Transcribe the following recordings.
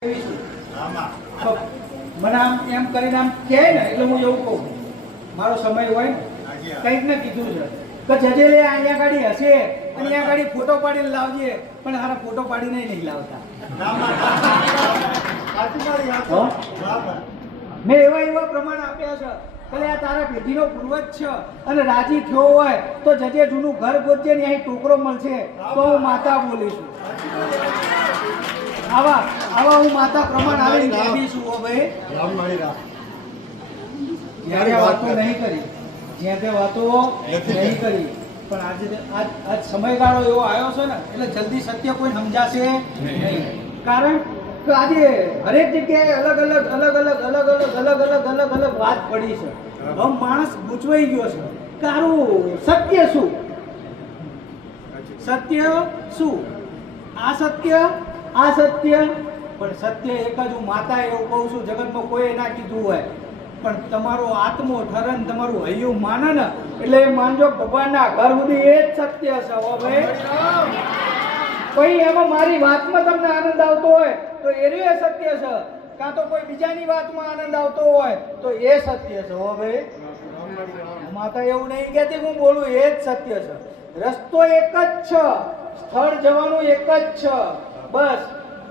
મને આમ એમ કરીને આમ કહે ને એટલે હું એવું કહું મારો સમય હોય ને કંઈક ને કીધું છે કે જજે અહીંયા ગાડી હશે અને અહીંયા ગાડી ફોટો પાડીને લાવજે પણ હારા ફોટો પાડીને નહીં લાવતા મેં એવા પ્રમાણ આપ્યા છે ભલે આ તારા પેઢીનો પૂર્વજ છે અને રાજી થયો હોય તો જજે જૂનું ઘર ગોતજે ને અહીં ટોકરો મળશે તો હું માતા બોલીશું આવા હું માતા પ્રમાણ આવીને બેઠીશું હો ભાઈ જ્યારે વાતો નહીં કરી જ્યાં તે વાતો નહીં કરી પણ આજ સમયગાળો એવો આવ્યો છે ને એટલે જલ્દી સત્ય કોઈ સમજાશે નહીં કારણ કે આજે હરેક જગ્યાએ અલગ અલગ વાત પડી છે હવે માણસ ગૂંચવાઈ ગયો છે કારું સત્ય શું આ સત્ય પણ સત્ય એક જ હું માતા એવું કહું છું જગતમાં કોઈ ના કીધું હોય પણ તમારો આત્મો ઠરન તમારું હૈયું માને ને એટલે માનજો ભગવાનના ઘર સુધી એ જ સત્ય છે હો ભાઈ કોઈ એમાં મારી વાતમાં તમને આનંદ આવતો હોય તો એ સત્ય છે કાં તો કોઈ બીજાની વાતમાં આનંદ આવતો હોય તો એ સત્ય છે હો ભાઈ માતા એવું નહીં કહેતી હું બોલું એ જ સત્ય છે રસ્તો એક જ છે સ્થળ જવાનું એક જ છે બસ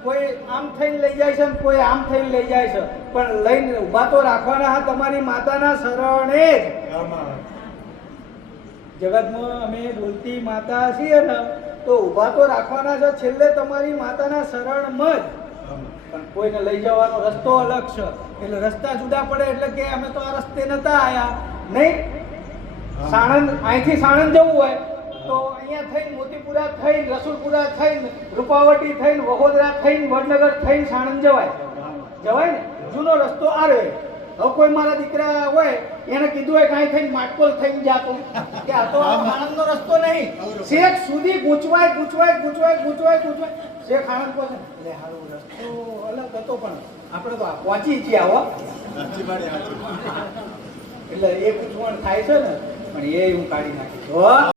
કોઈ આમ થઈને લઈ જાય છે ને કોઈ આમ થઈને લઈ જાય છે પણ લઈને ઊભા તો રાખવાના હા તમારી માતાના શરણે જ જગતમાં અમે બોલતી માતા છીએ ને તો ઊભા તો રાખવાના છે છેલ્લે તમારી માતાના શરણમાં જ પણ કોઈને લઈ જવાનો રસ્તો અલગ છે એટલે રસ્તા જુદા પડે એટલે કે અમે તો આ રસ્તે નતા આયા નહીં સાણંદ અહીંથી સાણંદ જવું હોય તો અહીંયા થઈને મોતીપુરા થઈને રસુલપુરા થઈને રૂપાવટી થઈને વડોદરા થઈને વડનગર થઈને સાણંદ જવાય ને જૂનો રસ્તો આ રહ્યો હવે કોઈ મારા દીકરા હોય એને કીધું હોય કાંઈ થઈને માટકોલ થઈને જાતો કે આ તો આણંદનો રસ્તો નહીં શેખ સુધી ગૂંચવાય શેખ આણંદ પહોંચે એટલે સારું રસ્તો અલગ હતો પણ આપણે તો પહોંચી ગયા હો એટલે એ ગૂંચવણ થાય છે ને પણ એ હું કાઢી નાખીશ